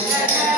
Amen.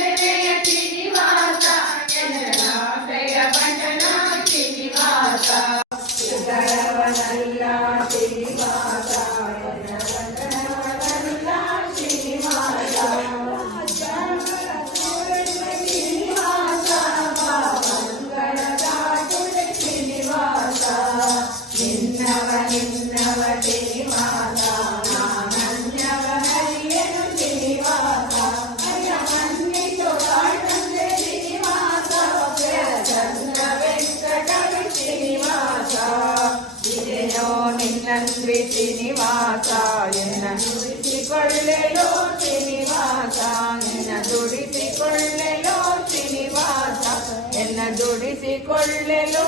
ದುಡಿಸಿಕೊಳ್ಳಲು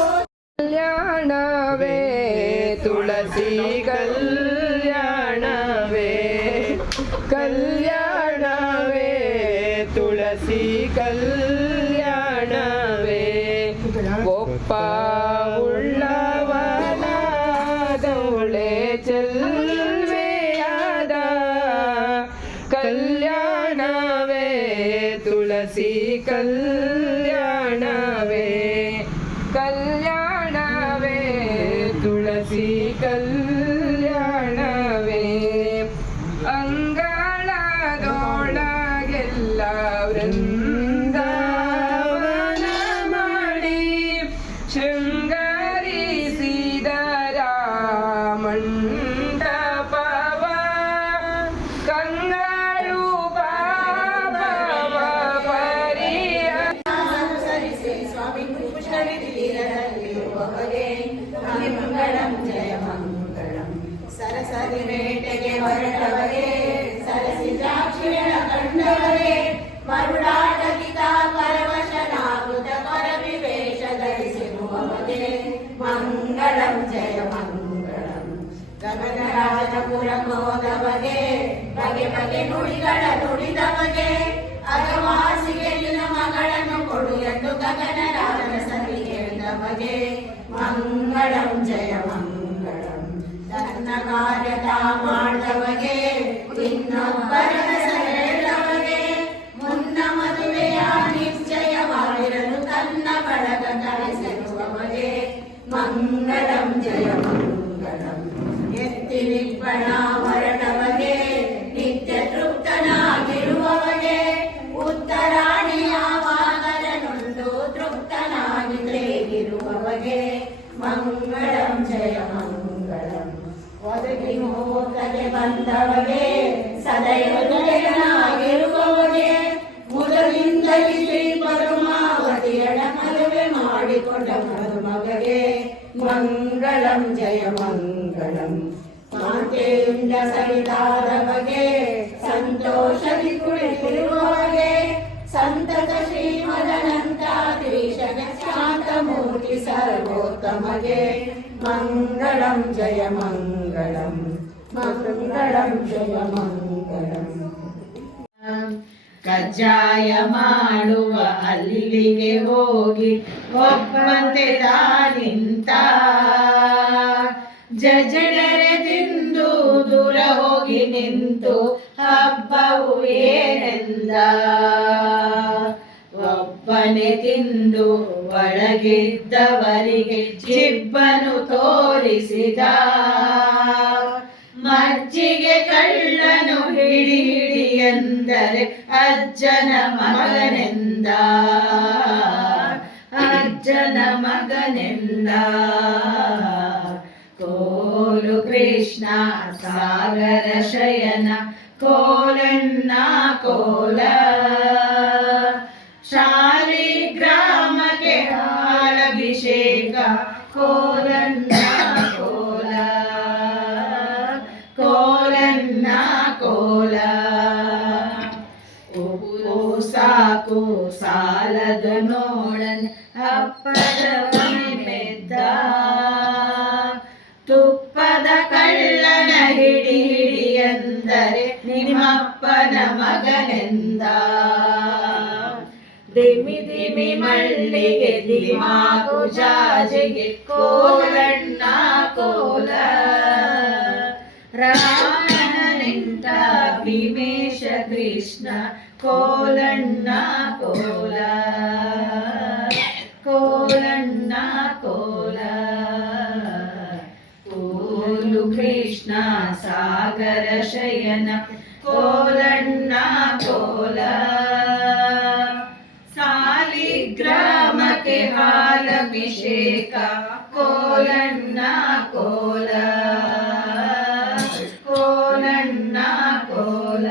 ಕಲ್ಯಾಣವೇ ತುಳಸಿ ಕಲ್ಯಾಣವೇ ಕಲ್ಯಾಣವೇ ತುಳಸಿ ಕಲ್ಯಾಣವೇ ಒಪ್ಪ रसिकल् ಬೇಟೆಗೆ ಹೊರಟವರೇ, ಸರಸಿ ದ್ರಾಕ್ಷಿಣ ಕಂಡವರೇ ಮರುಳಾಟಗಿತ ಪರವಶನಾಗುತ ಪರವಿವೇಶ ಧರಿಸಿರುವವರೇ. ಮಂಗಳಂ ಜಯ ಮಂಗಳಂ. ಗಗನರಾಜಪುರ ಹೋದವರೇ ಬಗೆ ಬಗೆ ನುಡಿಗಳ ನುಡಿದವರೇ ಅಗವಾಸಿಗೆ ಮಗಳನ್ನು ಕೊಡು ಎಂದು ಗಗನರಾಜನ ಸರಿ ಹೇಳಿದವರೇ ಮಂಗಳಂ ಜಯ ಮಂಗಳ. मार्गता मार्गवय ಹೋಗದೆ ಬಂದವಗೆ ಸದೈವನಾಗಿರುವವಗೆ ಮೊದಲಿಂದಲೇ ಶ್ರೀ ಪರಮಾವತಿಯಳ ಮದುವೆ ಮಾಡಿಕೊಂಡ ಮರುಮಗಗೆ ಮಂಗಳಂ ಜಯ ಮಂಗಳಂ ಮಾತೆಯಿಂದ ಸರಿದಾದವಗೆ ಸಂತೋಷದಿ ಕುಳಿತಿರುವವಗೆ ಸಂತತ ಶ್ರೀಮದನಂತಾಧೀಶನ ಶಾಂತಮೂರ್ತಿ ಸರ್ವೋತ್ತಮಗೆ ಮಂಗಳಂ ಜಯ ಮಂಗಳಂ ಮಂಗಳಂ ಜಯ ಮಂಗಳಂ ಕಜ್ಜಾಯ ಮಾಡುವ ಅಲ್ಲಿಗೆ ಹೋಗಿ ಒಪ್ಪಂತೆ ತಾನಿಂತ. ಜಜಡರೆ ತಿಂದು ದೂರ ಹೋಗಿ ನಿಂತು ಹಬ್ಬವು ಏನೆಂದ? ಒಬ್ಬನೆ ತಿಂದು ಒಳಗಿದ್ದವರಿಗೆ ಜಿಬ್ಬನು ತೋರಿಸಿದ. ಮಜ್ಜಿಗೆ ಕಳ್ಳನು ಹಿಡಿ ಹಿಡಿ ಎಂದರೆ ಅಜ್ಜನ ಮಗನೆಂದ. ಅಜ್ಜನ ಮಗನೆಂದ. ಕೋಲು ಕೃಷ್ಣ ಸಾಗರ ಶಯನ, ಕೋಲಣ್ಣ ಕೋಲ. ಶಾಲಿ ಗ್ರಾಮಕ್ಕೆ ಹಾಲಭಿಷೇಕ, ಕೋಲಣ್ಣ ಸಾಕು ಸಾಲದ ನೋಡನ್ ಅಪ್ಪದ ಮೆದ್ದ. ತುಪ್ಪದ ಕಳ್ಳನ ಹಿಡಿ ಹಿಡಿ ಎಂದರೆ ನಿಮ್ಮಪ್ಪನ ಮಗನೆಂದ. ದಿಮಿ ದಿಮಿ ಮಳ್ಳಿಗೆ ದಿಮಾಗು ಜಾಜಿಗೆ ಕೋಲಣ್ಣ ಕೋಲ. ರಾಮನ ಕೃಷ್ಣ ಕೋಲಣ್ಣ ಕೋಲ. ಕೋಲಣ್ಣ ಕೋಲ. ಕೋಲು ಕೃಷ್ಣ ಸಾಗರ ಶಯನ ಕೋಲಣ್ಣ ಕೋಲ. ಸಾಲಿಗ್ರಾಮಕ್ಕೆ ಹಾಲಭಿಷೇಕ ಕೋಲಣ್ಣ ಕೋಲ. ಕೋಲಣ್ಣ ಕೋಲ.